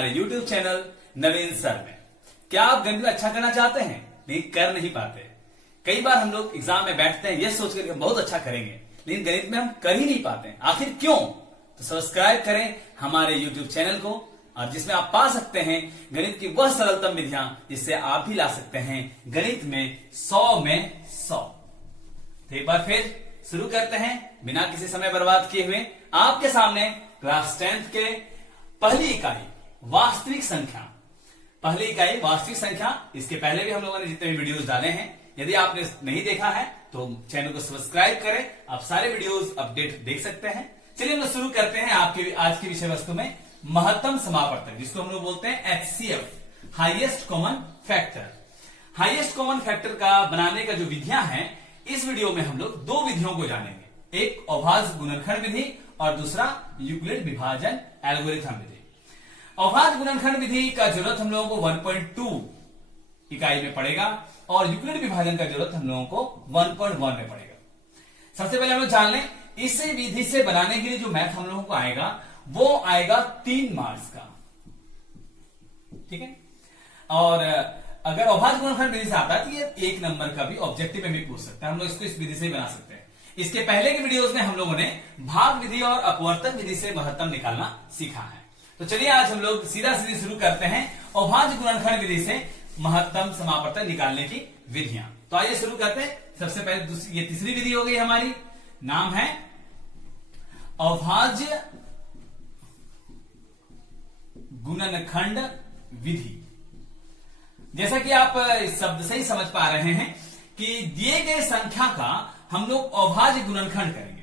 हमारे YouTube channel नवीन sir में। क्या आप गणित में अच्छा करना चाहते हैं लेकिन कर नहीं पाते? कई बार हम लोग एग्जाम में बैठते हैं ये सोच कर बहुत अच्छा करेंगे, लेकिन गणित में हम कर ही नहीं पाते हैं। आखिर क्यों? तो सब्सक्राइब करें हमारे YouTube चैनल को, और जिसमें आप पा सकते हैं गणित की वह सरलतम विधियां जिससे आप भी ला सकते हैं गणित में 100 में 100। तो एक बार फिर शुरू करते हैं बिना किसी समय बर्बाद किए हुए। आपके सामने क्लास 10th के पहली इकाई वास्तविक संख्या, पहली इकाई वास्तविक संख्या। इसके पहले भी हम लोगों ने जितने भी वीडियोस डाले हैं, यदि आपने नहीं देखा है तो चैनल को सब्सक्राइब करें, आप सारे वीडियोस अपडेट देख सकते हैं। चलिए हम लोग शुरू करते हैं आपके आज की विषय वस्तु में महत्तम समापवर्तक, जिसको हम लोग बोलते हैं HCF, highest common factor. Highest common factor का बनाने का जो विधियां हैं, इस वीडियो में हम लोग दो विधियों को जानेंगे, एक अभाज्य गुणनखंड विधि और दूसरा यूक्लिड विभाजन एल्गोरिथम विधि। अभाज्य गुणनखंड विधि का जरूरत हम लोगों को 1.2 इकाई में पड़ेगा और यूक्लिड विभाजन का जरूरत हम लोगों को 1.1 में पड़ेगा। सबसे पहले हम लोग जान लें, इस विधि से बनाने के लिए जो मैथ हम लोगों को आएगा वो आएगा 3 मार्क्स का, ठीक है। और अगर अभाज्य गुणनखंड विधि से आता है तो ये 1 नंबर का भी ऑब्जेक्टिव में भी पूछ सकते हैं, हम लोग इसको इस विधि से ही बना सकते हैं। इसके पहले के वीडियोस में हम लोगों ने भाग विधि और अपवर्तन विधि से महत्तम निकालना सीखा है। तो चलिए आज हम लोग सीधा सीधी शुरू करते हैं अभाज्य गुणनखंड विधि से महत्तम समापवर्तन निकालने की विधियां। तो आइए शुरू करते हैं। सबसे पहले ये तीसरी विधि हो गई हमारी, नाम है अभाज्य गुणनखंड विधि। जैसा कि आप इस शब्द से ही समझ पा रहे हैं कि दिए गए संख्या का हम लोग अभाज्य गुणनखंड करेंगे।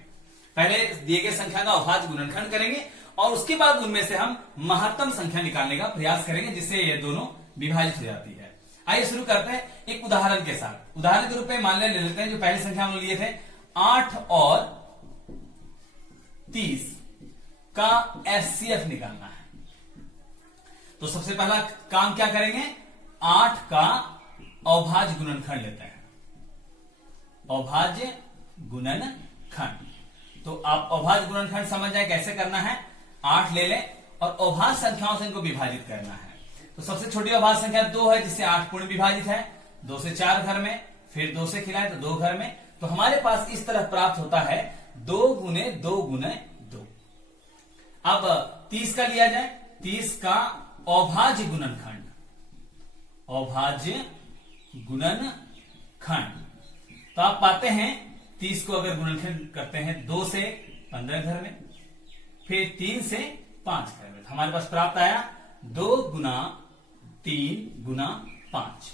पहले दिए गए संख्या का अभाज्य गुणनखंड करेंगे और उसके बाद उनमें से हम महत्तम संख्या निकालने का प्रयास करेंगे, जिससे ये दोनों विभाजित हो जाती है। आइए शुरू करते हैं एक उदाहरण के साथ। उदाहरण के रूप में मान ले लेते हैं, जो पहली संख्या हम लोग लिए थे 8 और 30 का HCF निकालना है। तो सबसे पहला काम क्या करेंगे, 8 का अभाज्य गुणनखंड लेते हैं, अभाज्य गुणनखंड। तो आप अभाज्य गुणनखंड समझ जाए कैसे करना है। 8 ले लें और अभाज्य संख्याओं से इनको विभाजित करना है। तो सबसे छोटी अभाज्य संख्या 2 है, जिससे 8 पूर्ण विभाजित है। 2 से 4 घर में, फिर 2 से खिलाए तो 2 घर में। तो हमारे पास इस तरह प्राप्त होता है 2 गुने 2 गुने 2। अब 30 का लिया जाए, 30 का अभाज्य गुणनखंड, अभाज्य गुणनखंड। तो आप पाते हैं 30 को अगर गुणनखंड करते हैं 2 से 15 घर में, फिर 3 से 5 घर में, तो हमारे पास प्राप्त आया 2 गुना 3 गुना 5।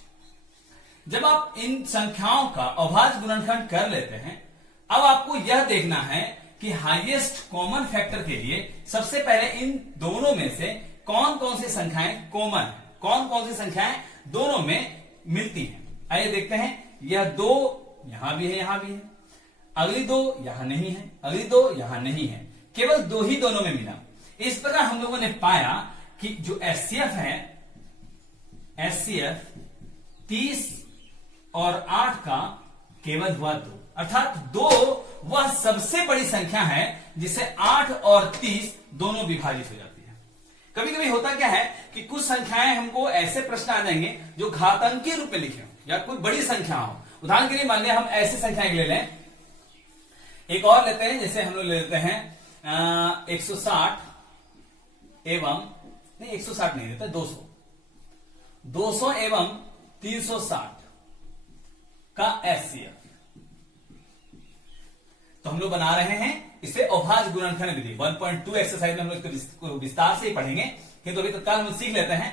जब आप इन संख्याओं का अभाज्य गुणनखंड कर लेते हैं, अब आपको यह देखना है कि हाईएस्ट कॉमन फैक्टर के लिए सबसे पहले इन दोनों में से कौन कौन सी संख्याएं कॉमन है, कौन कौन सी संख्याएं दोनों में मिलती हैं। आइए देखते हैं, यह 2 यहां भी है, यहां भी है, अगली 2 यहां नहीं है, अगली 2 यहां नहीं है, केवल 2 ही दोनों में मिला। इस प्रकार हम लोगों ने पाया कि जो HCF है, HCF 30 और 8 का केवल हुआ 2, अर्थात 2 वह सबसे बड़ी संख्या है जिसे 8 और 30 दोनों विभाजित हो जाती है। कभी कभी होता क्या है कि कुछ संख्याएं हमको ऐसे प्रश्न आ जाएंगे जो घातांकीय रूप में लिखे हो या कोई बड़ी संख्या हो। उदाहरण के लिए मान लिया हम ऐसी संख्याएं ले लें, एक और लेते हैं, जैसे हम लोग ले लेते हैं 160 एवं नहीं 160 नहीं देता, 200 एवं 360 का HCF। तो हम लोग बना रहे हैं इसे अभाज्य गुणनखंड विधि। 1.2 एक्सरसाइज में हम लोग इसको विस्तार से ही पढ़ेंगे, किंतु अभी तत्काल हम सीख लेते हैं।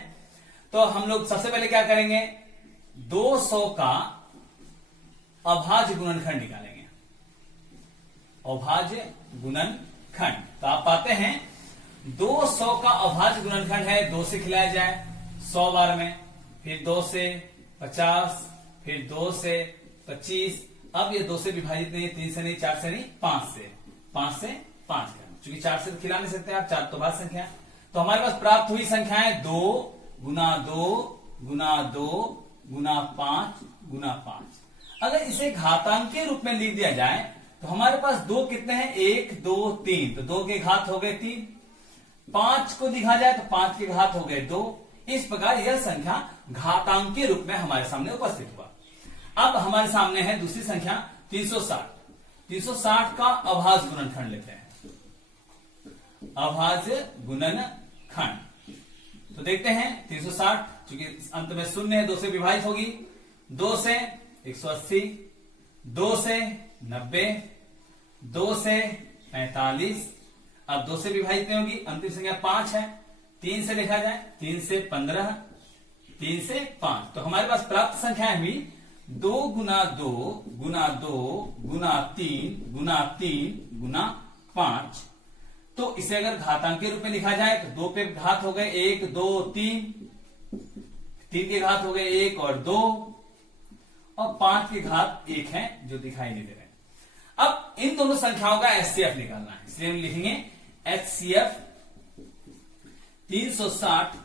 तो हम लोग सबसे पहले क्या करेंगे, 200 का अभाज्य गुणनखंड निकालेंगे, अभाज्य गुणनखंड। तो आप पाते हैं 200 का अभाज्य गुणनखंड है, 2 से खिलाया जाए 100 बार में, फिर 2 से 50, फिर 2 से 25। अब ये 2 से विभाजित नहीं, 3 से नहीं, 4 से नहीं, 5 से 5 करना, क्योंकि 4 से तो खिला नहीं सकते आप, 4 तो भाज्य संख्या। तो हमारे पास प्राप्त हुई संख्याएं 2 गुना 2 गुना 2 गुना 5 गुना 5। अगर इसे घातांक के रूप में लिख दिया जाए तो हमारे पास 2 कितने हैं, 1 2 3, तो 2 के घात हो गए 3, 5 को लिखा जाए तो 5 के घात हो गए 2। इस प्रकार यह संख्या घातांक के रूप में हमारे सामने उपस्थित हुआ। अब हमारे सामने है दूसरी संख्या 360। 360 का अभाज्य गुणनखंड लेते हैं, अभाज्य गुणनखंड। तो देखते हैं 360, चूंकि अंत में शून्य है, 2 से विभाजित होगी। 2 से 180, 2 से 90, 2 से 45, अब 2 से विभाजित नहीं होगी, अंतिम संख्या 5 है। 3 से लिखा जाए, 3 से 15, 3 से 5। तो हमारे पास प्राप्त संख्या हुई 2 गुना 2 गुना 2 गुना 3 गुना 3 गुना 5। तो इसे अगर घातांक के रूप में लिखा जाए तो 2 पे घात हो गए 1 2 3, 3 के घात हो गए 1 और 2, और 5 के घात 1 है जो दिखाई नहीं दे रहे। अब इन दोनों संख्याओं का एचसीएफ निकालना है, इसलिए हम लिखेंगे एचसीएफ 360,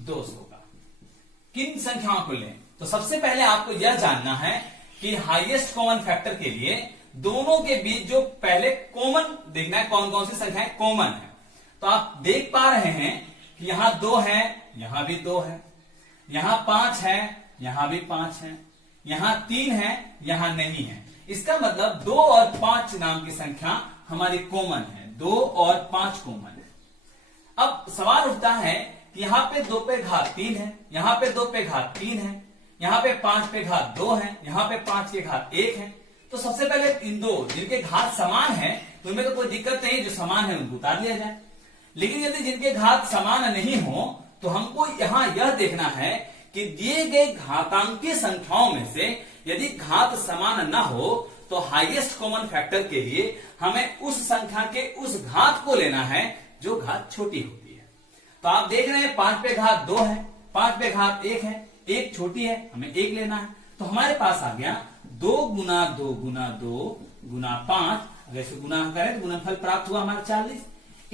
200 का। किन संख्याओं को लें? तो सबसे पहले आपको यह जानना है कि हाईएस्ट कॉमन फैक्टर के लिए दोनों के बीच जो पहले कॉमन देखना है, कौन कौन सी संख्याएं कॉमन है। तो आप देख पा रहे हैं कि यहां 2 है, यहां भी 2 है, यहां 5 है, यहां भी 5 है, यहां 3 है, यहां नहीं है। इसका मतलब 2 और 5 नाम की संख्या हमारी कॉमन है, 2 और 5 कॉमन है। अब सवाल उठता है कि यहां पे 2 पे घात 3 है, यहां पे 2 पे घात 3 है, यहां पे 5 पे घात 2 है, यहां पे 5 के घात 1 है। तो सबसे पहले इन दो जिनके घात समान है तो इनमें तो कोई दिक्कत नहीं, जो समान है उनको उतार लिया जाए। लेकिन यदि जिनके घात समान नहीं हो तो हमको यहां यह देखना है कि दिए गए घातांकीय संख्याओं में से यदि घात समान न हो तो हाईएस्ट कॉमन फैक्टर के लिए हमें उस संख्या के उस घात को लेना है जो घात छोटी होती है। तो आप देख रहे हैं 5 पे घात 2 है, 5 पे घात 1 है, 1 छोटी है, हमें 1 लेना है। तो हमारे पास आ गया 2 गुना 2 गुना 2 गुना 5, अगर इसे गुना करें तो गुणनफल प्राप्त हुआ हमारा 40।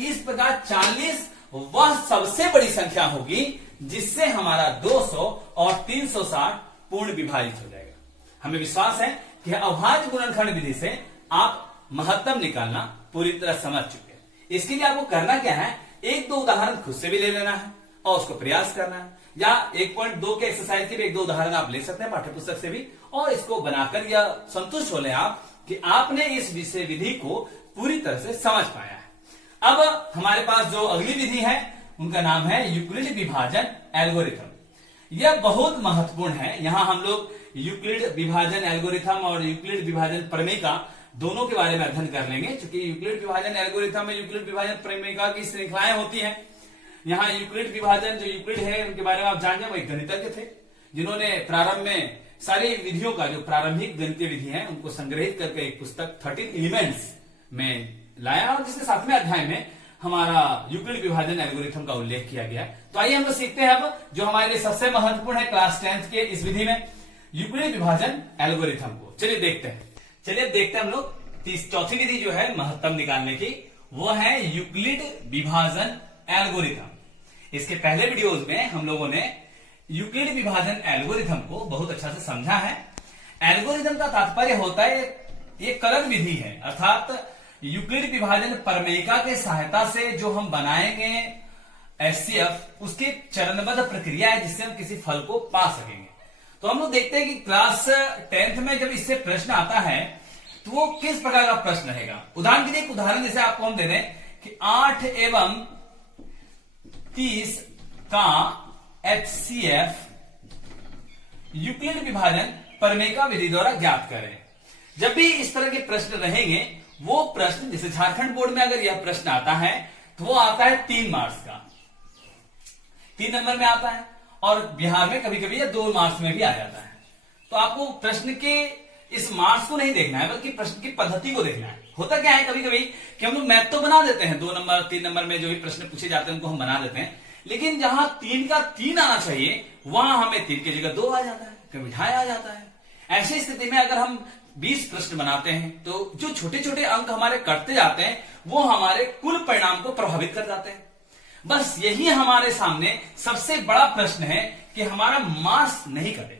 इस प्रकार 40 वह सबसे बड़ी संख्या होगी जिससे हमारा 200 और 360 पूर्ण विभाजित हो जाएगा। हमें विश्वास है कि अभाज्य गुणनखंड विधि से आप महत्तम निकालना पूरी तरह समझ चुके हैं। इसके लिए आपको करना क्या है, 1-2 उदाहरण खुद से भी ले लेना है और उसको प्रयास करना है, या 1.2 के एक्सरसाइज के भी 1-2 उदाहरण आप ले सकते हैं पाठ्य पुस्तक से भी, और इसको बनाकर यह संतुष्ट हो ले आप कि आपने इस विषय विधि को पूरी तरह से समझ पाया है। अब हमारे पास जो अगली विधि है उनका नाम है यूक्लिड विभाजन एल्गोरिथम। यह बहुत महत्वपूर्ण है। यहां हम लोग यूक्लिड विभाजन एल्गोरिथम और यूक्लिड विभाजन प्रमेयिका दोनों के बारे में अध्ययन कर लेंगे, क्योंकि यूक्लिड विभाजन एल्गोरिथम में यूक्लिड विभाजन प्रमेयिका की श्रृंखलाएं होती हैं। यहाँ यूक्लिड विभाजन जो यूक्लिड है उनके बारे में आप जान जाए, वही गणितज्ञ थे जिन्होंने प्रारंभ में सारी विधियों का जो प्रारंभिक गणितीय विधि है उनको संग्रहित करके एक पुस्तक 13 एलिमेंट्स में लाया, और जिसके 7वें अध्याय में हमारा यूक्लिड विभाजन एल्गोरिथम का उल्लेख किया गया। तो आइए हम लोग सीखते हैं अब जो हमारे लिए सबसे महत्वपूर्ण है क्लास 10th के इस विधि में, यूक्लिड विभाजन एल्गोरिथम को। चलिए देखते हैं हम लोग। चौथी विधि जो है महत्तम निकालने की, वो है यूक्लिड विभाजन एल्गोरिथम। इसके पहले वीडियोज में हम लोगों ने यूक्लिड विभाजन एल्गोरिथम को बहुत अच्छा से समझा है। एल्गोरिथम का तात्पर्य होता है ये कलन विधि है, अर्थात यूक्लिड विभाजन प्रमेयिका के सहायता से जो हम बनाएंगे एचसीएफ, उसकी चरणबद्ध प्रक्रिया है जिससे हम किसी फल को पा सकेंगे। तो हम लोग देखते हैं कि क्लास 10th में जब इससे प्रश्न आता है तो वो किस प्रकार का प्रश्न रहेगा। उदाहरण के लिए एक उदाहरण जैसे आपको हम दे दें कि 8 एवं 30 का एचसीएफ यूक्लिड विभाजन प्रमेयिका विधि द्वारा ज्ञात करें। जब भी इस तरह के प्रश्न रहेंगे, वो प्रश्न जैसे झारखंड बोर्ड में अगर यह प्रश्न आता है तो वो आता है 3 मार्क्स का, 3 नंबर में आता है, और बिहार में कभी कभी यह 2 मार्क्स में भी आ जाता है। तो आपको प्रश्न के इस मार्क्स को नहीं देखना है, बल्कि प्रश्न की पद्धति को देखना है। होता क्या है कभी कभी कि हम लोग मैथ तो बना देते हैं, 2 नंबर 3 नंबर में जो भी प्रश्न पूछे जाते हैं उनको हम बना देते हैं, लेकिन जहां 3 का 3 आना चाहिए वहां हमें 3 की जगह 2 आ जाता है, कभी ढाई आ जाता है। ऐसी स्थिति में अगर हम 20 प्रश्न बनाते हैं तो जो छोटे छोटे अंक हमारे कटते जाते हैं वो हमारे कुल परिणाम को प्रभावित कर जाते हैं। बस यही हमारे सामने सबसे बड़ा प्रश्न है कि हमारा मार्क्स नहीं कटे।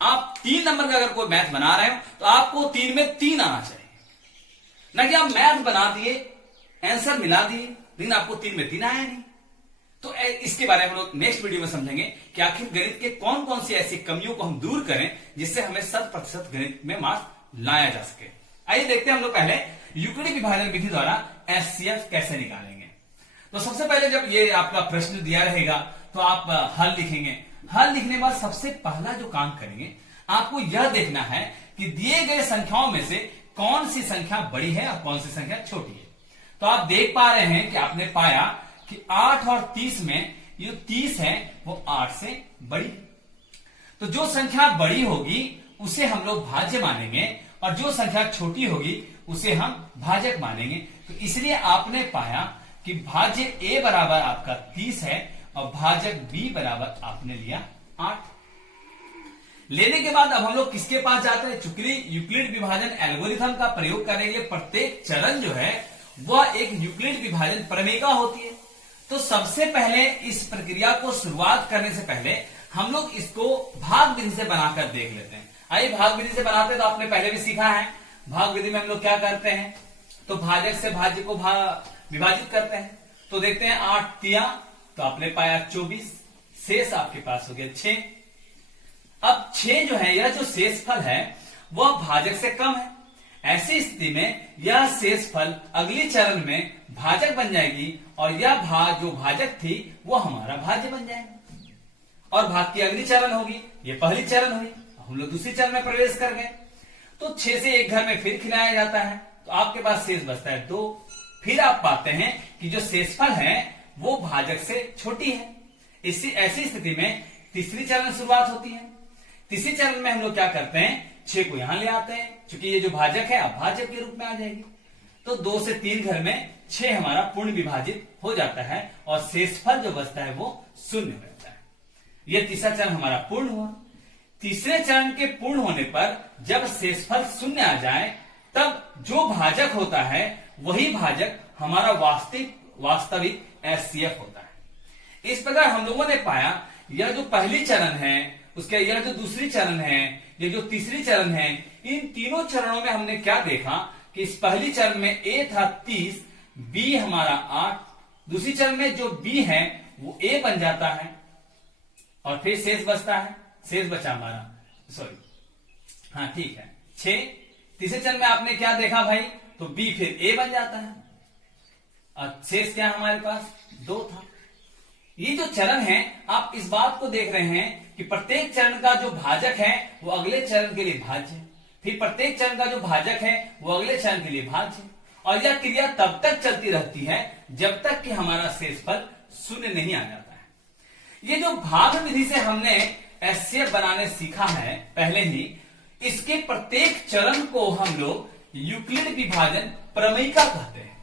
आप 3 नंबर का अगर कोई मैथ बना रहे हो तो आपको 3 में 3 आना चाहिए, ना कि आप मैथ बना दिए, आंसर मिला दिए, लेकिन आपको 3 में 3 आया नहीं। तो इसके बारे में हम लोग नेक्स्ट वीडियो में समझेंगे कि आखिर गणित के कौन कौन सी ऐसी कमियों को हम दूर करें जिससे हमें 100% गणित में मार्क्स लाया जा सके। आइए देखते हैं हम लोग पहले यूक्लिड विभाजन विधि द्वारा एचसीएफ कैसे निकालेंगे। तो सबसे पहले जब ये आपका प्रश्न दिया रहेगा तो आप हल लिखेंगे। हल लिखने के बाद सबसे पहला जो काम करेंगे, आपको यह देखना है कि दिए गए संख्याओं में से कौन सी संख्या बड़ी है और कौन सी संख्या छोटी है। तो आप देख पा रहे हैं कि आपने पाया कि 8 और 30 में जो 30 है वो 8 से बड़ी है। तो जो संख्या बड़ी होगी उसे हम लोग भाज्य मानेंगे और जो संख्या छोटी होगी उसे हम भाजक मानेंगे। तो इसलिए आपने पाया कि भाज्य a बराबर आपका 30 है और भाजक b बराबर आपने लिया 8। लेने के बाद अब हम लोग किसके पास जाते हैं? चूंकि यूक्लिड विभाजन एल्गोरिथम का प्रयोग करेंगे, प्रत्येक चरण जो है वह एक यूक्लिड विभाजन प्रमेयिका होती है। तो सबसे पहले इस प्रक्रिया को शुरुआत करने से पहले हम लोग इसको भाग विधि से बनाकर देख लेते हैं। आइए भाग विधि से बनाते हैं। तो आपने पहले भी सीखा है भाग विधि में हम लोग क्या करते हैं, तो भाजक से भाज्य को विभाजित करते हैं। तो देखते हैं 8 तिया, तो आपने पाया 24, शेष आपके पास हो गया 6। अब 6 जो है, यह जो शेषफल है वह भाजक से कम है। ऐसी स्थिति में यह शेषफल अगली चरण में भाजक बन जाएगी और यह जो भाजक थी वो हमारा भाज्य बन जाएगा। और भाग की अगली चरण होगी, ये पहली चरण हुई, हम लोग दूसरी चरण में प्रवेश कर गए। तो 6 से एक घर में फिर खिलाया जाता है, तो आपके पास शेष बचता है 2। फिर आप पाते हैं कि जो शेषफल है वो भाजक से छोटी है। ऐसी स्थिति में तीसरी चरण शुरुआत होती है। तीसरी चरण में हम लोग क्या करते हैं, 6 को यहां ले आते हैं, क्योंकि ये जो भाजक है अब भाजक के रूप में आ जाएगी। तो 2 से 3 घर में 6 हमारा पूर्ण विभाजित हो जाता है और शेषफल जो बचता है वो 0 रहता है। यह तीसरा चरण हमारा पूर्ण हुआ। तीसरे चरण के पूर्ण होने पर जब शेषफल 0 आ जाए तब जो भाजक होता है वही भाजक हमारा वास्तविक एचसीएफ होता है। इस प्रकार हम लोगों ने पाया यह जो पहली चरण है, उसके यह जो दूसरी चरण है, ये जो तीसरी चरण है, इन तीनों चरणों में हमने क्या देखा कि इस पहली चरण में a था 30, b हमारा 8, दूसरी चरण में जो b है वो a बन जाता है और फिर शेष बचता है, शेष बचा हमारा हाँ ठीक है 6। तीसरे चरण में आपने क्या देखा भाई, तो b फिर a बन जाता है और शेष क्या हमारे पास 2 था। ये जो चरण है आप इस बात को देख रहे हैं कि प्रत्येक चरण का जो भाजक है वो अगले चरण के लिए भाज्य है, फिर प्रत्येक चरण का जो भाजक है वो अगले चरण के लिए भाज्य है। और यह क्रिया तब तक चलती रहती है जब तक कि हमारा शेषफल 0 नहीं आ जाता है। ये जो भाग विधि से हमने एचसीएफ बनाने सीखा है पहले ही, इसके प्रत्येक चरण को हम लोग यूक्लिड विभाजन प्रमेयिका कहते हैं।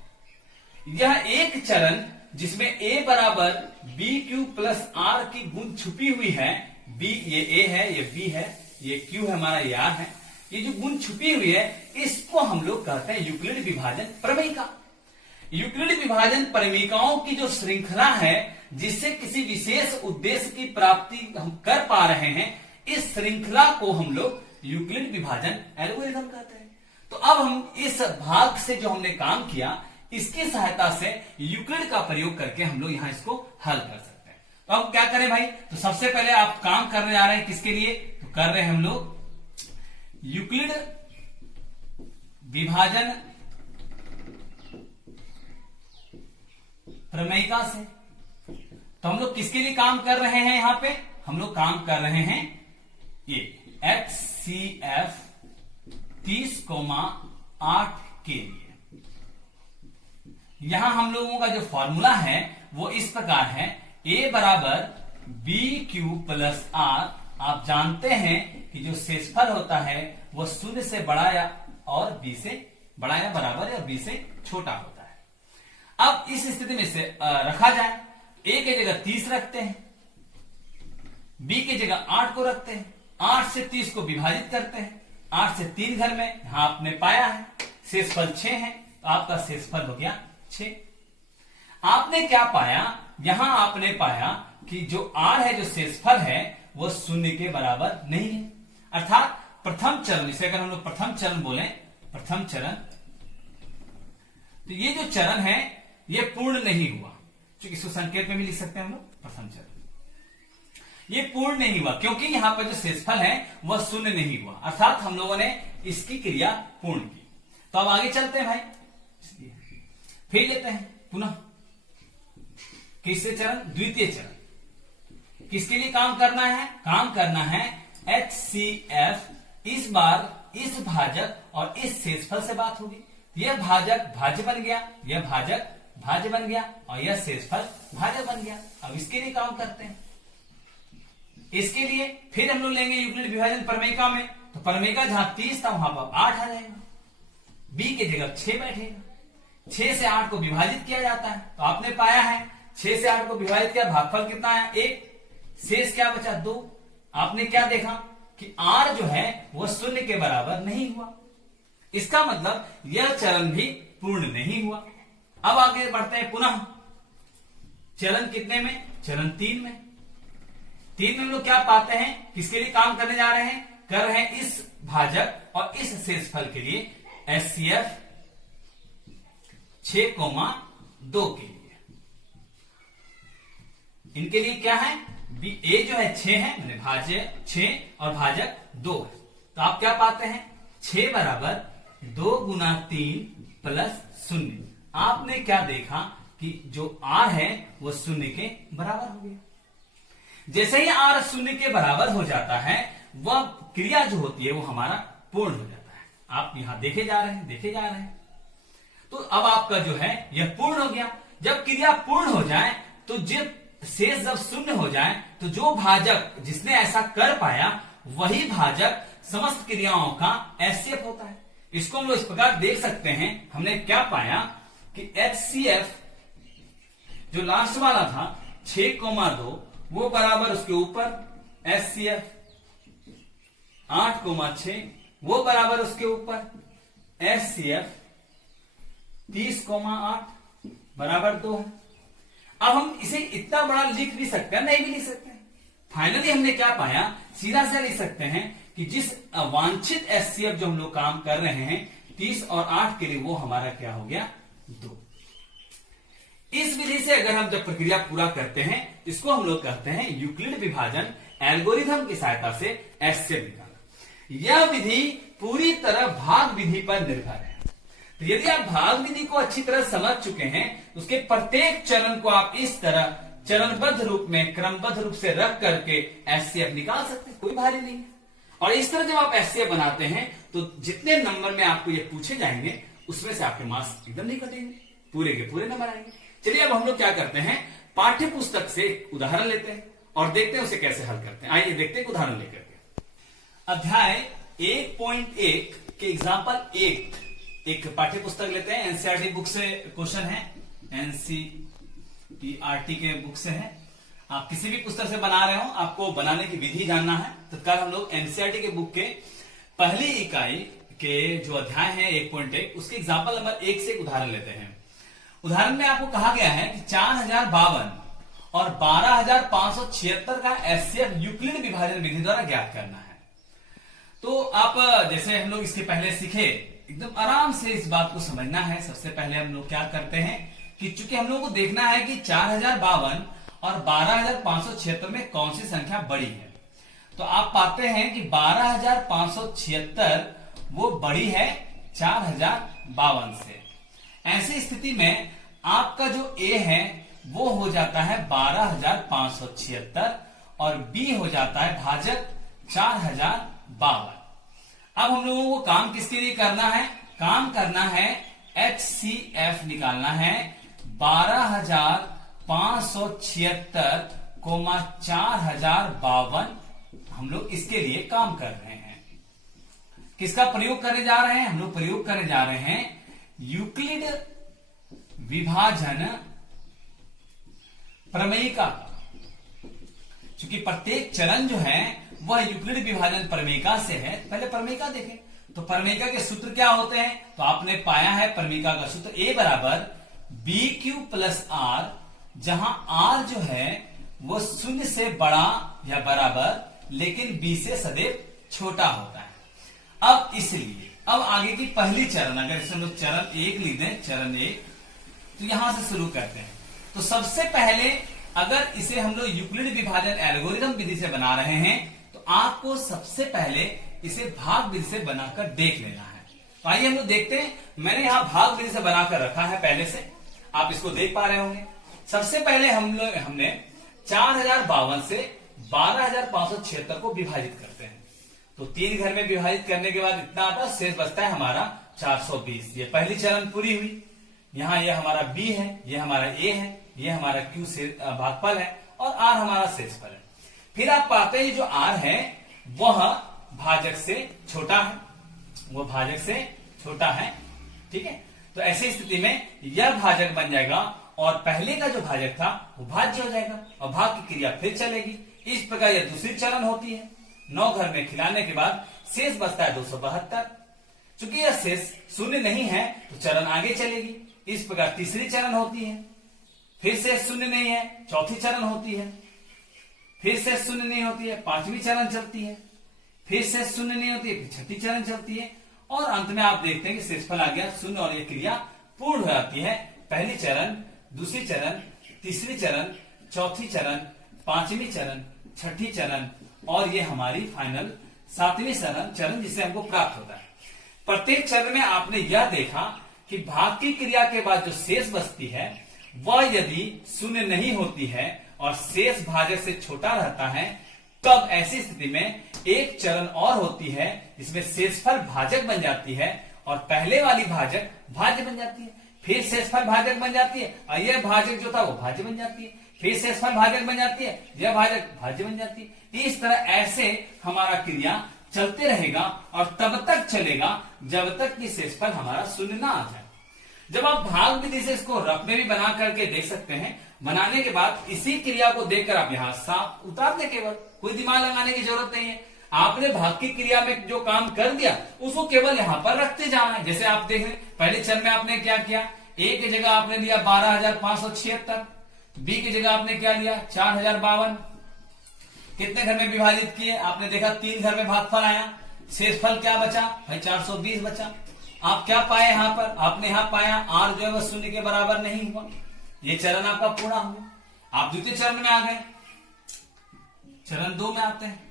यह एक चरण जिसमें a बराबर बी क्यू प्लस आर की गुण छुपी हुई है, b ये a है, ये b है, ये q है हमारा, ये r है, ये जो गुण छुपी हुई है इसको हम लोग कहते हैं यूक्लिड विभाजन प्रमेयिका। यूक्लिड विभाजन प्रमेयिकाओं की जो श्रृंखला है जिससे किसी विशेष उद्देश्य की प्राप्ति हम कर पा रहे हैं, इस श्रृंखला को हम लोग यूक्लिड विभाजन एल्गोरिथम कहते हैं। तो अब हम इस भाग से जो हमने काम किया इसकी सहायता से यूक्लिड का प्रयोग करके हम लोग यहां इसको हल कर सकते हैं। तो अब क्या करें भाई, तो सबसे पहले आप काम करने जा रहे हैं किसके लिए, तो कर रहे हैं हम लोग यूक्लिड विभाजन प्रमेयिका से। तो हम लोग किसके लिए काम कर रहे हैं, यहां पे हम लोग काम कर रहे हैं ये एचसीएफ 30,8 के लिए। यहां हम लोगों का जो फॉर्मूला है वो इस प्रकार है, a बराबर बी क्यू प्लस आर। आप जानते हैं कि जो शेषफल होता है वो 0 से बड़ा या और b से बड़ा या बराबर या b से छोटा होता है। अब इस स्थिति में से रखा जाए, a की जगह 30 रखते हैं, b की जगह 8 को रखते हैं, 8 से 30 को विभाजित करते हैं, 8 से 3 घर में यहां आपने पाया है शेषफल 6 है, तो आपका शेषफल हो गया 6। आपने क्या पाया, यहां आपने पाया कि जो r है, जो शेषफल है वो 0 के बराबर नहीं है। अर्थात प्रथम चरण, इसे अगर हम लोग प्रथम चरण बोले, प्रथम चरण, तो ये जो चरण है ये पूर्ण नहीं हुआ, क्योंकि इसको संकेत में भी लिख सकते हैं हम लोग। प्रथम चरण ये पूर्ण नहीं हुआ क्योंकि यहां पर जो शेषफल है वह शून्य नहीं हुआ, अर्थात हम लोगों ने इसकी क्रिया पूर्ण की। तो अब आगे चलते हैं भाई, फिर लेते हैं पुनः किससे चरण, द्वितीय चरण। किसके लिए काम करना है, काम करना है HCF। इस बार इस भाजक और इस शेषफल से बात होगी। यह भाजक भाज्य बन गया, यह भाजक भाज्य बन गया और यह शेषफल भाजक बन गया। अब इसके लिए काम करते हैं। इसके लिए फिर हम लोग लेंगे यूक्लिड विभाजन प्रमेयिका में, तो प्रमेयिका जहां 30 था वहां पर 8 आ जाएगा, बी की जगह 6 बैठेगा। 6 से 8 को विभाजित किया जाता है, तो आपने पाया है 6 से 8 को विभाजित किया, भागफल कितना है 1, शेष क्या बचा 2। आपने क्या देखा कि r जो है वह शून्य के बराबर नहीं हुआ, इसका मतलब यह चरण भी पूर्ण नहीं हुआ। अब आगे बढ़ते हैं पुनः चरण कितने में, चरण 3 में। 3 में हम लोग क्या पाते हैं, किसके लिए काम करने जा रहे हैं, कर रहे हैं इस भाजक और इस शेषफल के लिए HCF 6,2 के लिए। इनके लिए क्या है, ए जो है 6 है, मैंने भाज्य 6 और भाजक 2 है। तो आप क्या पाते हैं 6 बराबर 2 गुना 3 प्लस 0। आपने क्या देखा कि जो r है वो शून्य के बराबर हो गया। जैसे ही r शून्य के बराबर हो जाता है वह क्रिया जो होती है वो हमारा पूर्ण हो जाता है। आप यहां देखे जा रहे हैं, देखे जा रहे हैं। तो अब आपका जो है यह पूर्ण हो गया। जब क्रिया पूर्ण हो जाए तो शेष जब शून्य हो जाए तो जो भाजक जिसने ऐसा कर पाया वही भाजक समस्त क्रियाओं का HCF होता है। इसको हम लोग इस प्रकार देख सकते हैं। हमने क्या पाया कि HCF जो लास्ट वाला था 6,2 वो बराबर उसके ऊपर HCF 8,6 वो बराबर उसके ऊपर HCF 30,8 बराबर 2 है। अब हम इसे इतना बड़ा लिख भी सकते हैं, नहीं भी लिख सकते हैं। फाइनली हमने क्या पाया, सीधा से लिख सकते हैं कि जिस अवांछित HCF जो हम लोग काम कर रहे हैं 30 और 8 के लिए, वो हमारा क्या हो गया 2। इस विधि से अगर हम जब प्रक्रिया पूरा करते हैं इसको हम लोग कहते हैं यूक्लिड विभाजन एल्गोरिथम की सहायता से HCF निकालना। यह विधि पूरी तरह भाग विधि पर निर्भर है। तो यदि आप भाग विधि को अच्छी तरह समझ चुके हैं उसके प्रत्येक चरण को आप इस तरह चरणबद्ध रूप में क्रमबद्ध रूप से रख करके HCF निकाल सकते हैं, कोई भारी नहीं है। और इस तरह जब आप HCF बनाते हैं तो जितने नंबर में आपको ये पूछे जाएंगे उसमें से आपके मार्क्स एकदम नहीं कटेंगे, पूरे के पूरे नंबर आएंगे। चलिए अब हम लोग क्या करते हैं, पाठ्य पुस्तक से एक उदाहरण लेते हैं और देखते हैं उसे कैसे हल करते हैं। आइए देखते हैं उदाहरण लेकर के। अध्याय 1.1 के एग्जाम्पल 1 एक पाठ्य पुस्तक लेते हैं। एनसीईआरटी बुक से क्वेश्चन है, एनसीईआरटी के बुक से है। आप किसी भी पुस्तक से बना रहे हो, आपको बनाने की विधि जानना है। तत्काल हम लोग एनसीईआरटी के बुक के पहली इकाई के जो अध्याय है 1.1 उसके एग्जाम्पल नंबर 1 से एक उदाहरण लेते हैं। उदाहरण में आपको कहा गया है कि 4052 और 12,576 का HCF यूक्लिड विभाजन विधि द्वारा ज्ञात करना है। तो आप जैसे हम लोग इसके पहले सीखे, एकदम आराम से इस बात को समझना है। सबसे पहले हम लोग क्या करते हैं कि चूंकि हम लोग को देखना है कि 4052 और 12,576 में कौन सी संख्या बड़ी है, तो आप पाते हैं कि 12,576 वो बड़ी है 4052 से। ऐसी स्थिति में आपका जो A है वो हो जाता है 12,576 और B हो जाता है भाजक 4052। अब हम लोगों को काम किसके लिए करना है, काम करना है HCF निकालना है 12,576, 4052 हम लोग इसके लिए काम कर रहे हैं। किसका प्रयोग करने जा रहे हैं, हम लोग प्रयोग करने जा रहे हैं यूक्लिड विभाजन प्रमेयिका। क्योंकि प्रत्येक चरण जो है वह यूक्लिड विभाजन प्रमेयिका से है। पहले प्रमेयिका देखें तो प्रमेयिका के सूत्र क्या होते हैं, तो आपने पाया है प्रमेयिका का सूत्र A बराबर BQ प्लस R, जहां R जो है वो 0 से बड़ा या बराबर लेकिन B से सदैव छोटा होता है। अब इसलिए अब आगे की पहली चरण, अगर इसे हम लोग चरण 1 लिख दें, चरण 1 तो यहां से शुरू करते हैं। तो सबसे पहले अगर इसे हम लोग यूक्लिड विभाजन एल्गोरिथम विधि से बना रहे हैं तो आपको सबसे पहले इसे भाग विधि से बनाकर देख लेना है। तो आइए हम लोग देखते हैं। मैंने यहां भाग विधि से बनाकर रखा है पहले से, आप इसको देख पा रहे होंगे। सबसे पहले हमने 4052 से 12576 को विभाजित करते हैं। तो 3 घर में विभाजित करने के बाद इतना आता, शेष बचता है हमारा 420। ये पहली चरण पूरी हुई। यहाँ ये हमारा बी है, ये हमारा ए है, ये हमारा क्यू से भागफल है और आर हमारा शेषफल है। फिर आप पाते हैं जो आर है वह भाजक से छोटा है, वो भाजक से छोटा है। ठीक है, तो ऐसी स्थिति में यह भाजक बन जाएगा और पहले का जो भाजक था वो भाज्य हो जाएगा और भाग की क्रिया फिर चलेगी। इस प्रकार यह दूसरी चरण होती है। 9 घर में खिलाने के बाद शेष बचता है 272। चूंकि यह शेष शून्य नहीं है तो चरण आगे चलेगी। इस प्रकार तीसरी चरण होती है, फिर शेष शून्य नहीं है, चौथी चरण होती है, फिर शेष शून्य नहीं होती है, 5वीं चरण चलती है, फिर शेष शून्य नहीं होती है, फिर 6ठी चरण चलती है और अंत में आप देखते हैं कि शेषफल आ गया शून्य और यह क्रिया पूर्ण हो जाती है। पहली चरण, दूसरी चरण, तीसरी चरण, चौथी चरण, 5वीं चरण, 6ठी चरण और ये हमारी फाइनल 7वीं चरण जिसे हमको प्राप्त होता है। प्रत्येक चरण में आपने यह देखा कि भाग की क्रिया के बाद जो शेष बचती है वह यदि शून्य नहीं होती है और शेष भाजक से छोटा रहता है तब ऐसी स्थिति में एक चरण और होती है जिसमें शेषफल भाजक बन जाती है और पहले वाली भाजक भाज्य बन जाती है। फिर शेषफल भाजक बन जाती है और यह भाजक जो था वो भाज्य बन जाती है। फिर शेषफल भाजक बन जाती है, यह भाजक भाज्य बन जाती है। इस तरह ऐसे हमारा क्रिया चलते रहेगा और तब तक चलेगा जब तक कि शेषफल हमारा शून्य ना आ जाए। जब आप भाग विधि से इसको रफ में भी बना करके देख सकते हैं, बनाने के बाद इसी क्रिया को देखकर आप यहाँ साफ उतार दें, केवल कोई दिमाग लगाने की जरूरत नहीं है। आपने भाग की क्रिया में जो काम कर दिया उसको केवल यहाँ पर रखते जाना है। जैसे आप देख रहे हैं पहले चरण में आपने क्या किया, ए की जगह आपने लिया 12576, बी की जगह आपने क्या लिया 4052। कितने घर में विभाजित किए आपने देखा, 3 घर में भागफल आया, शेषफल क्या बचा भाई 420 बचा। आप क्या पाए यहाँ पर, आपने यहाँ पाया आर जो है वह शून्य के बराबर नहीं हुआ। ये चरण आपका पूरा हुआ। आप द्वितीय चरण में आ गए, चरण 2 में आते हैं।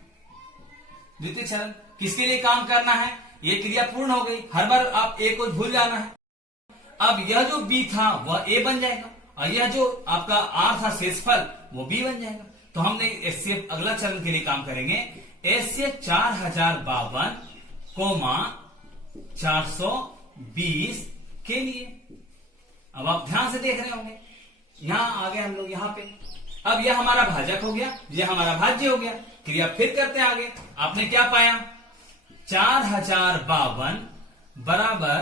द्वितीय चरण किसके लिए काम करना है, ये क्रिया पूर्ण हो गई। हर बार आप ए को भूल जाना है। अब यह जो बी था वह ए बन जाएगा और यह जो आपका आर था शेषफल वो बी बन जाएगा। तो हमने एचसीएफ अगला चरण के लिए काम करेंगे। एचसीएफ 4052 420 के लिए। अब आप ध्यान से देख रहे होंगे, यहां आ गए हम लोग यहाँ पे। अब यह हमारा भाजक हो गया, यह हमारा भाज्य हो गया। क्रिया फिर करते हैं आगे। आपने क्या पाया, 4052 बराबर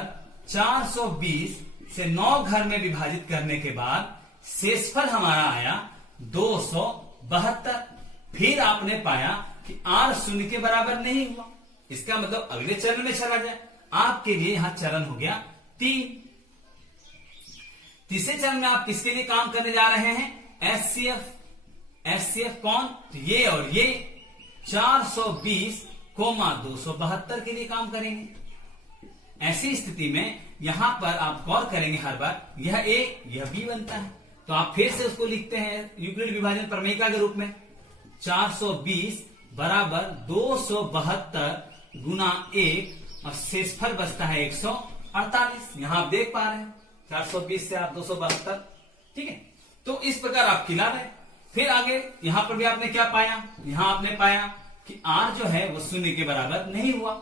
420 से 9 घर में विभाजित करने के बाद शेषफल हमारा आया 272। फिर आपने पाया कि आर शून्य के बराबर नहीं हुआ। इसका मतलब अगले चरण में चला जाए। आपके लिए यहां चरण हो गया 3। तीसरे चरण में आप किसके लिए काम करने जा रहे हैं, एचसीएफ। एचसीएफ कौन, तो ये और ये 420 272 के लिए काम करेंगे। ऐसी स्थिति में यहां पर आप गौर करेंगे हर बार यह ए यह बी बनता है। तो आप फिर से उसको लिखते हैं यूक्लिड विभाजन प्रमेयिका के रूप में। 420 बराबर 272 गुना 1 और शेषफल बचता है 148। यहां आप देख पा रहे हैं 420 से आप 272। ठीक है, तो इस प्रकार आप खिला रहे। फिर आगे यहां पर भी आपने क्या पाया, यहां आपने पाया कि आर जो है वो शून्य के बराबर नहीं हुआ।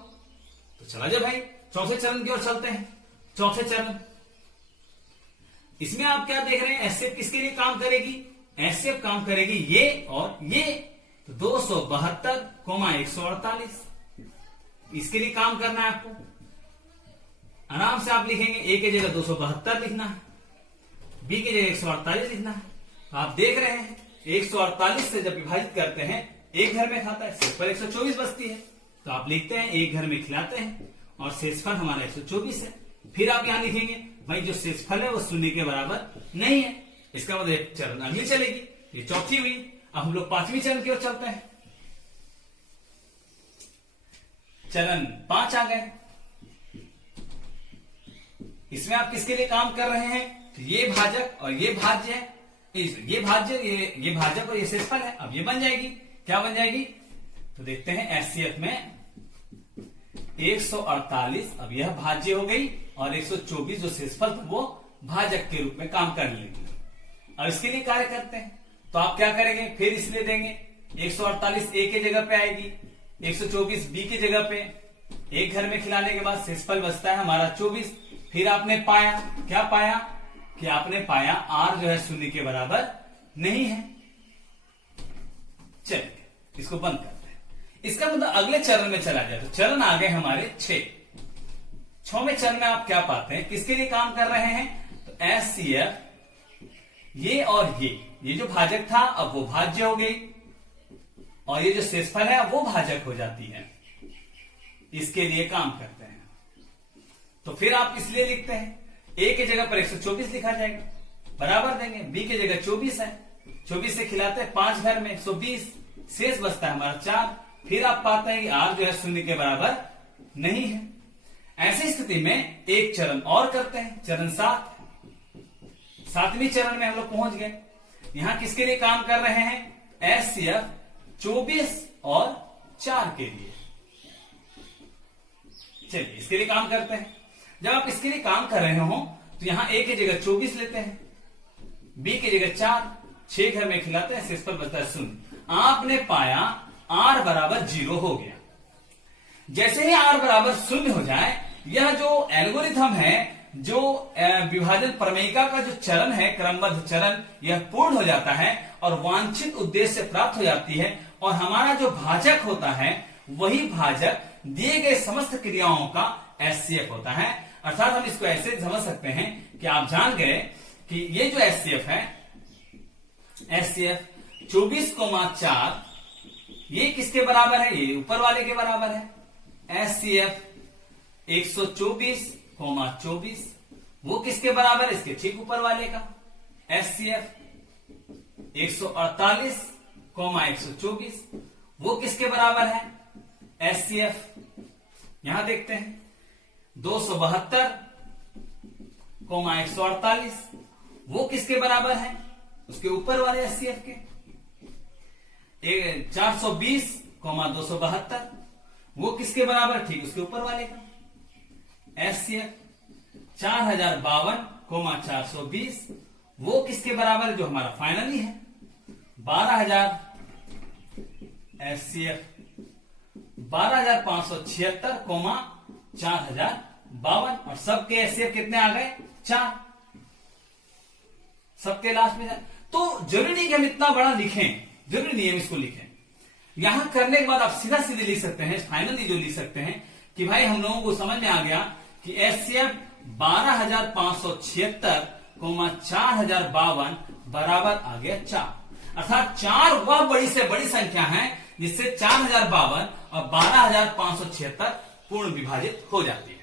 तो चला जाए भाई चौथे चरण की ओर चलते हैं। चौथे चरण, इसमें आप क्या देख रहे हैं, एचसीएफ किसके लिए काम करेगी, एचसीएफ काम करेगी ये और ये। तो 272 148 इसके लिए काम करना है आपको। आराम से आप लिखेंगे, ए की जगह 272 लिखना है, बी की जगह 148 लिखना है। तो आप देख रहे हैं 148 से जब विभाजित करते हैं एक घर में खाता है, शेषफल 124 बचती है। तो आप लिखते हैं एक घर में खिलाते हैं और शेषफल हमारा 124 है। फिर आप यहां लिखेंगे भाई जो शेषफल है वो शून्य के बराबर नहीं है। इसका मतलब एक चरण अगली चलेगी, ये चौथी हुई। अब हम लोग 5वीं चरण की ओर चलते हैं। चरण 5 आ गए। इसमें आप किसके लिए काम कर रहे हैं, तो ये भाजक और ये भाज्य है, ये भाज्य, ये भाजक और ये शेषफल है। अब ये बन जाएगी, क्या बन जाएगी? तो देखते हैं एचसीएफ में 148, अब यह भाज्य हो गई और 124 जो शेषफल था वो भाजक के रूप में काम कर लेगी। अब इसके लिए कार्य करते हैं, तो आप क्या करेंगे? फिर इसलिए देंगे 148 ए के जगह पे आएगी, 124 बी की जगह पे। एक घर में खिलाने के बाद शेषफल बचता है हमारा 24। फिर आपने पाया, क्या पाया? कि आपने पाया आर जो है शून्य के बराबर नहीं है। चलिए इसको बंद करते हैं। इसका मतलब अगले चरण में चला जाए, तो चरण आ गए हमारे 6वें चरण में आप क्या पाते हैं? किसके लिए काम कर रहे हैं? तो एचसीएफ, ये और ये जो भाजक था अब वो भाज्य हो गई और ये जो शेषफल है वो भाजक हो जाती है। इसके लिए काम करते हैं। तो फिर आप इसलिए लिखते हैं ए के जगह पर 124 लिखा जाएगा, बराबर देंगे, बी की जगह 24 है, 24 से खिलाते हैं 5 घर में 120, शेष बचता है हमारा 4। फिर आप पाते हैं कि आर जो है शून्य के बराबर नहीं है। ऐसी स्थिति में एक चरण और करते हैं, चरण 7वें चरण में हम लोग पहुंच गए। यहां किसके लिए काम कर रहे हैं? एचसीएफ 24 और 4 के लिए। चलिए इसके लिए काम करते हैं। जब आप इसके लिए काम कर रहे हो तो यहां ए की जगह 24 लेते हैं, बी की जगह 4, 6 घर में खिलाते हैं, शेषफल बचता है 0। आपने पाया आर बराबर 0 हो गया। जैसे ही आर बराबर 0 हो जाए, यह जो एल्गोरिथम है, जो विभाजन प्रमेयिका का जो चरण है, क्रमबद्ध चरण, यह पूर्ण हो जाता है और वांछित उद्देश्य प्राप्त हो जाती है। और हमारा जो भाजक होता है वही भाजक दिए गए समस्त क्रियाओं का एचसीएफ होता है। अर्थात हम इसको ऐसे समझ सकते हैं कि आप जान गए कि ये जो एचसीएफ है, एचसीएफ 24,4, ये किसके बराबर है? ये ऊपर वाले के बराबर है। एचसीएफ 124,24 वो किसके बराबर है? इसके ठीक ऊपर वाले का। एचसीएफ 148,124 वो किसके बराबर है? एचसीएफ यहां देखते हैं 272,148 वो किसके बराबर है? उसके ऊपर वाले एचसीएफ के। 420,272 वो किसके बराबर? ठीक उसके ऊपर वाले का। एचसीएफ 4052,420 वो किसके बराबर? जो हमारा फाइनली है 12,000। एचसीएफ 12,576,4052 और सबके एचसीएफ कितने आ गए? 4। सबके लास्ट में। तो जरूरी नहीं कि हम इतना बड़ा लिखें, जरूरी नहीं हम इसको लिखें। यहां करने के बाद आप सीधा सीधे लिख सकते हैं, फाइनली जो लिख सकते हैं कि भाई हम लोगों को समझ में आ गया कि एचसीएफ 12,576,4052 बराबर आ गया 4। अर्थात 4 वह बड़ी से बड़ी संख्या है जिससे 4052 और 12,576 पूर्ण विभाजित हो जाती है।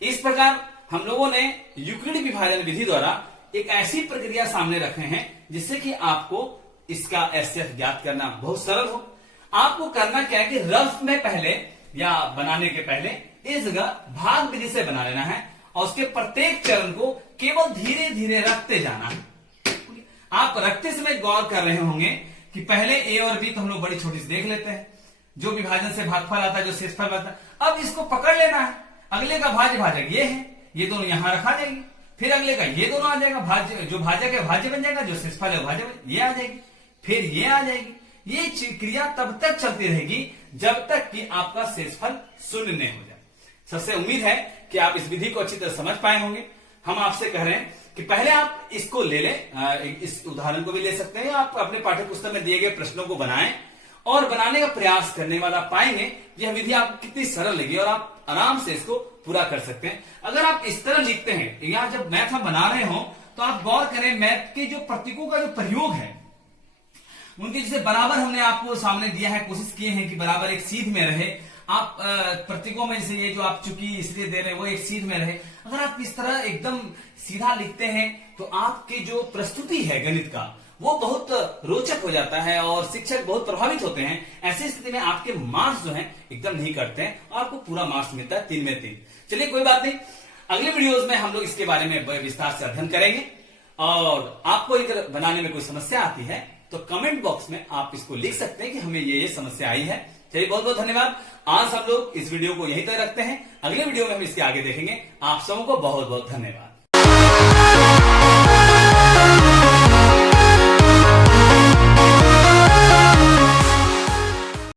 इस प्रकार हम लोगों ने यूक्लिड विभाजन विधि द्वारा एक ऐसी प्रक्रिया सामने रखे हैं जिससे कि आपको इसका एचसीएफ ज्ञात करना बहुत सरल हो। आपको करना क्या है कि रफ में पहले या बनाने के पहले इस जगह भाग विधि से बना लेना है और उसके प्रत्येक चरण को केवल धीरे धीरे रखते जाना है। आप रखते समय गौर कर रहे होंगे कि पहले ए और बी तो हम लोग बड़ी छोटी से देख लेते हैं, जो विभाजन से भागफल आता है, जो शेषफल बनता है। अब इसको पकड़ लेना है। अगले का भाज्य भाजक ये है, ये दोनों यहां रखा जाएगी। फिर अगले का ये दोनों आ जाएगा, भाज्य जो भाजक है भाज्य बन जाएगा, जो शेषफल है भाज्य ये आ जाएगी, फिर ये आ जाएगी। ये क्रिया तब तक चलती रहेगी जब तक कि आपका शेषफल 0 नहीं हो जाए। सबसे उम्मीद है कि आप इस विधि को अच्छी तरह समझ पाए होंगे। हम आपसे कह रहे हैं कि पहले आप इसको ले लें, इस उदाहरण को भी ले सकते हैं, आप अपने पाठ्य पुस्तक में दिए गए प्रश्नों को बनाएं और बनाने का प्रयास करने के बाद आप पाएंगे यह विधि आपको कितनी सरल लगी और आप आराम से इसको पूरा कर सकते हैं। अगर आप इस तरह लिखते हैं, यहां जब मैथ हम बना रहे हो तो आप गौर करें मैथ के जो प्रतीकों का जो प्रयोग है उनके जैसे बराबर हमने आपको सामने दिया है, कोशिश किए हैं कि बराबर एक सीध में रहे। आप प्रतीकों में जैसे ये जो आप चुकी इसलिए दे रहे हैं वो एक सीध में रहे। अगर आप इस तरह एकदम सीधा लिखते हैं तो आपकी जो प्रस्तुति है गणित का वो बहुत रोचक हो जाता है और शिक्षक बहुत प्रभावित होते हैं। ऐसी स्थिति में आपके मार्क्स जो हैं एकदम नहीं करते हैं और आपको पूरा मार्क्स मिलता है 3 में 3। चलिए कोई बात नहीं, अगले वीडियोज में हम लोग इसके बारे में विस्तार से अध्ययन करेंगे। और आपको एक बनाने में कोई समस्या आती है तो कमेंट बॉक्स में आप इसको लिख सकते हैं कि हमें ये समस्या आई है। चलिए बहुत बहुत धन्यवाद। आज हम लोग इस वीडियो को यहीं तक रखते हैं, अगले वीडियो में हम इसके आगे देखेंगे। आप सबको बहुत बहुत धन्यवाद।